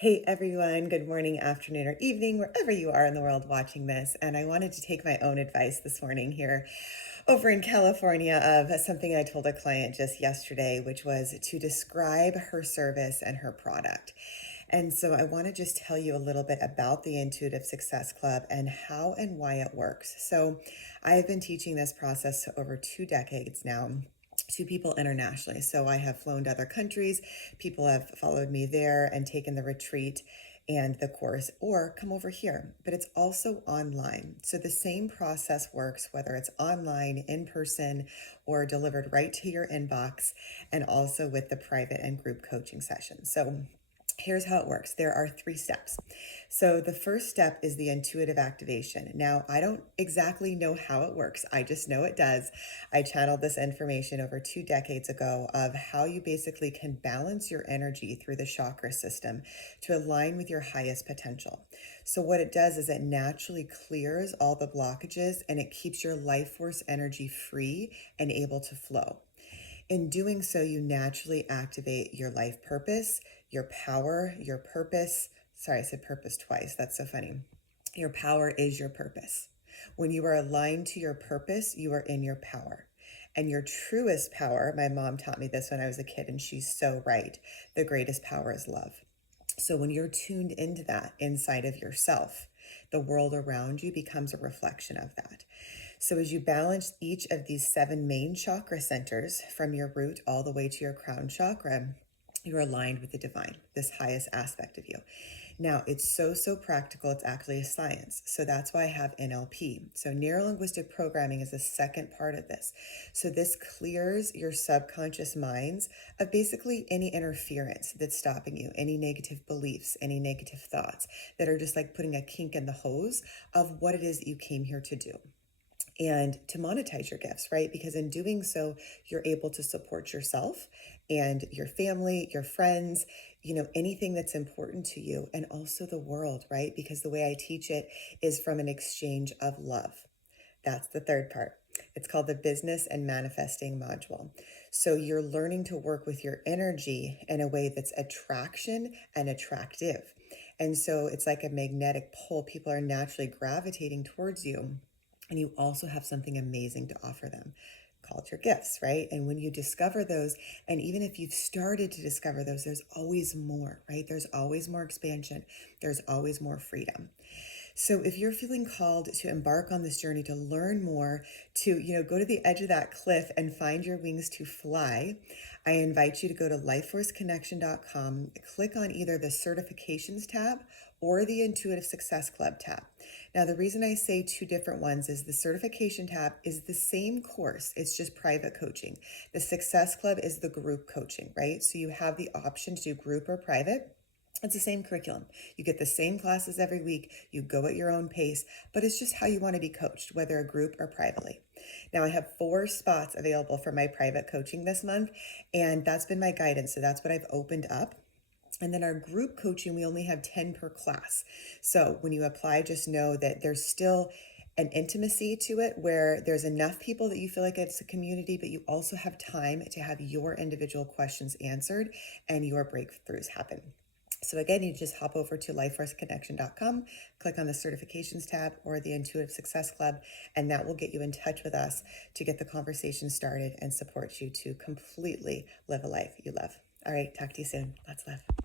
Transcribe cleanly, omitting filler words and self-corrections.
Hey everyone, good morning, afternoon, or evening, wherever you are in the world watching this. And I wanted to take my own advice this morning here over in California of something I told a client just yesterday, which was to describe her service and her product. And so I want to just tell you a little bit about the Intuitive Success Club and how and why it works. So I've been teaching this process for over 2 decades now to people internationally. So I have flown to other countries. People have followed me there and taken the retreat and the course, or come over here. But it's also online. So the same process works whether it's online, in person, or delivered right to your inbox, and also with the private and group coaching sessions. So here's how it works. There are 3 steps. So the first step is the intuitive activation. Now, I don't exactly know how it works. I just know it does. I channeled this information over 2 decades ago of how you basically can balance your energy through the chakra system to align with your highest potential. So what it does is it naturally clears all the blockages and it keeps your life force energy free and able to flow. In doing so, you naturally activate your life purpose, your power, your purpose. Sorry, I said purpose twice. That's so funny. Your power is your purpose. When you are aligned to your purpose, you are in your power. And your truest power, my mom taught me this when I was a kid, and she's so right. The greatest power is love. So when you're tuned into that inside of yourself, the world around you becomes a reflection of that. So as you balance each of these 7 main chakra centers from your root all the way to your crown chakra, you're aligned with the divine, this highest aspect of you. Now, it's so practical. It's actually a science. So that's why I have NLP. So neuro-linguistic programming is the second part of this. So this clears your subconscious minds of basically any interference that's stopping you, any negative beliefs, any negative thoughts that are just like putting a kink in the hose of what it is that you came here to do and to monetize your gifts, right? Because in doing so, you're able to support yourself and your family, your friends, anything that's important to you, and also the world, right? Because the way I teach it is from an exchange of love. That's the third part. It's called the business and manifesting module. So you're learning to work with your energy in a way that's attraction and attractive. And so it's like a magnetic pull. People are naturally gravitating towards you, and you also have something amazing to offer them called your gifts, right? And when you discover those, and even if you've started to discover those, there's always more, right? There's always more expansion. There's always more freedom. So if you're feeling called to embark on this journey to learn more, to, go to the edge of that cliff and find your wings to fly, I invite you to go to lifeforceconnection.com, click on either the certifications tab or the Intuitive Success Club tab. Now, the reason I say 2 different ones is the certification tab is the same course. It's just private coaching. The Success Club is the group coaching, right? So you have the option to do group or private. It's the same curriculum. You get the same classes every week. You go at your own pace, but it's just how you want to be coached, whether a group or privately. Now, I have 4 spots available for my private coaching this month, and that's been my guidance. So that's what I've opened up. And then our group coaching, we only have 10 per class. So when you apply, just know that there's still an intimacy to it where there's enough people that you feel like it's a community, but you also have time to have your individual questions answered and your breakthroughs happen. So again, you just hop over to lifeforceconnection.com, click on the certifications tab or the Intuitive Success Club, and that will get you in touch with us to get the conversation started and support you to completely live a life you love. All right, talk to you soon. Lots of love.